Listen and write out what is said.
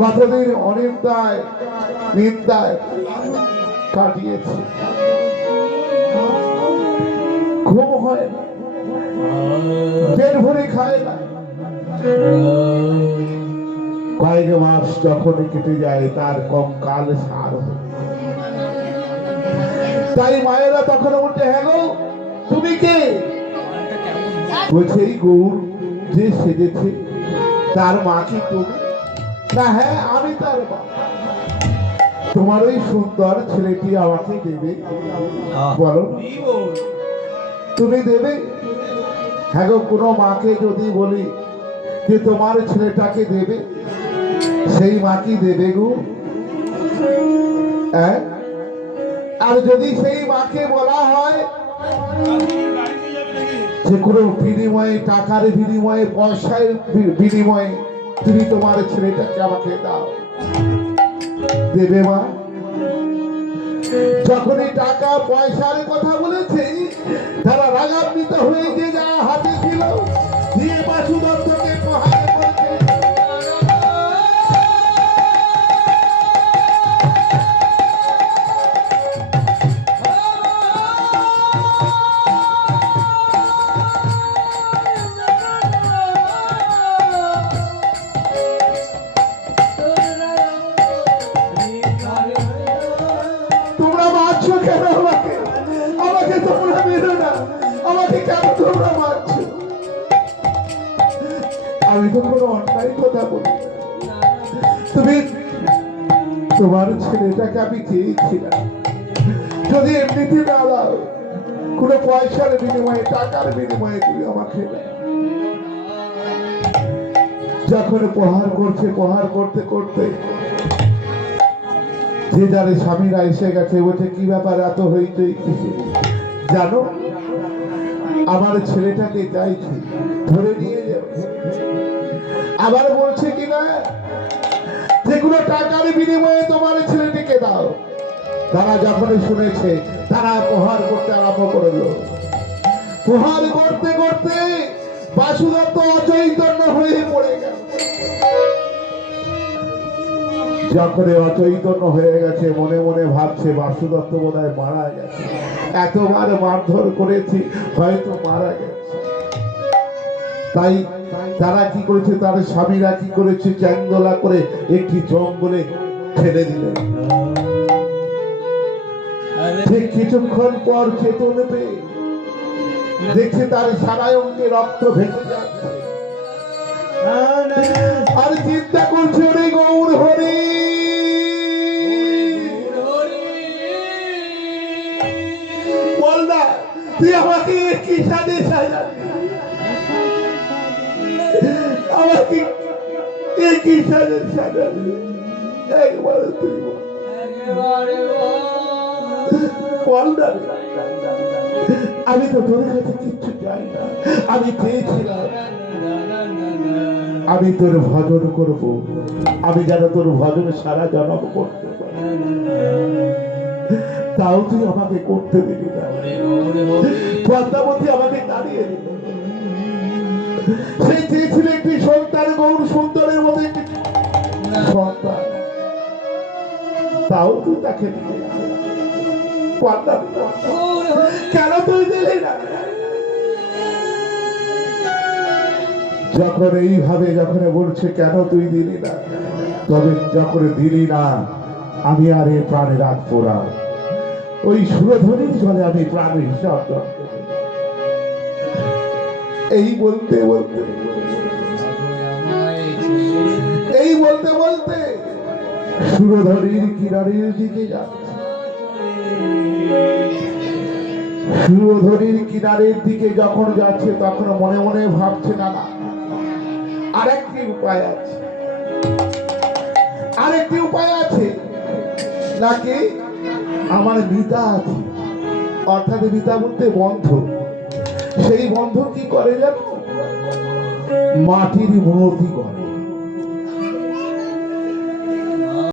কতদিন অনিন্দায় নিন্দায় কাটিয়েছে, ঘুম হয় না, পেট ভরে খায় না। কয়েক মাস যখন কেটে যায় তার কঙ্কাল সার হয়। তাই মায়েরা তখন উঠে, হ্যাঁ গো তুমি কে? বলছে এই গৌর যে সেজেছে তার মা কি তুমি? না, হ্যাঁ আমি তার মা। তোমার ওই সুন্দর ছেলেটি আমাকে দেবে? বলো তুমি দেবে? হ্যাঁ গো, কোনো মাকে যদি বলি যে তোমার ছেলেটাকে দেবে, সেই মা কি দেবে গো? আর যদি সেই মাকে বলা হয় যে কোনো বিনিময়ে, টাকার বিনিময়ে, পয়সার বিনিময়ে তুমি তোমার ছেলেটাকে আমাকে দাও, দেবে মা? যখনই টাকা পয়সার কথা বলেছে তারা রাগান্বিত হয়ে যে যা হাতে ছিল দিয়ে বাসুদত্তকে প্রহার করেছে। আমি তো কোনো অন্যায় কথা বলি, তুমি তোমার ছেলেটাকে আমি চেয়েছিলাম, যদি এমনিতে না দাও, কোনো পয়সার বিনিময়ে, টাকার বিনিময়ে তুমি আমাকে যখন প্রহার করছে, প্রহার করতে করতে যে যারে স্বামীরা এসে গেছে, বলছে কি ব্যাপার এত হইতে জানো? আমার ছেলেটাকে চাইছি, ধরে নিয়ে যাবে। আবার বলছে কিনা যে কোনো টাকার বিনিময়ে তোমার ছেলেটিকে দাও। তারা যখন শুনেছে তারা প্রহার করতে আরম্ভ করলো। প্রহার করতে করতে বাসুদত্ত অচৈতন্য হয়ে পড়ে গেল। যখন অচৈতন্য হয়ে গেছে মনে মনে ভাবছে বাসুদত্ত বোধহয় মারা গেছে, এতবার মারধর করেছি হয়তো মারা গেছে। তাই তারা কি করেছে, তার স্বামীরা কি করেছে, চ্যাংদোলা করে একটি জঙ্গলে ফেলে দিলেন। ঠিক কিছুক্ষণ পর চেতন পেয়ে দেখছে তার সারা অঙ্গে রক্ত ভেসে যাচ্ছে, আর চিন্তা করছে ওরে গৌর হরি, বল না তুই আমাকে কি সাজে সাজাবি, আমাকে একই সাজে সাজাবি, একবার তুই বল না। আমি তো তোর কাছে কিচ্ছু চাই না, আমি চেয়েছিলাম আমি তোর ভজন করব, আমি যেন তোর ভজন সারা জনম করতে পারি, তাও তুই আমাকে করতে দিবি না। পদ্মাবতী আমাকে তাড়িয়ে দিল। সে চেয়েছিল একটি সন্তান, গৌর সুন্দরের মতো একটি সন্তান, তাও তুই তাকে দিবি না। কেন তুই দিলি না? যখন এইভাবে যখন বলছে কেন তুই দিলি না, তবে যখন দিলি না আমি আর এ প্রাণে রাখবো না, ওই সুরধ্বনির জলে আমি প্রাণের হিসাব এই বলতে বলতে সুরধ্বনির কিনারের দিকে যাচ্ছে। সুরধ্বনির কিনারের দিকে যখন যাচ্ছে তখন মনে মনে ভাবছে না না আরেকটি উপায় আছে, আরেকটি উপায় আছে, নাকি আমার মিতা আছে, অর্থাৎ মিতা বলতে বন্ধ। সেই বন্ধ কি করে জানো? মাটির মূর্তি করে।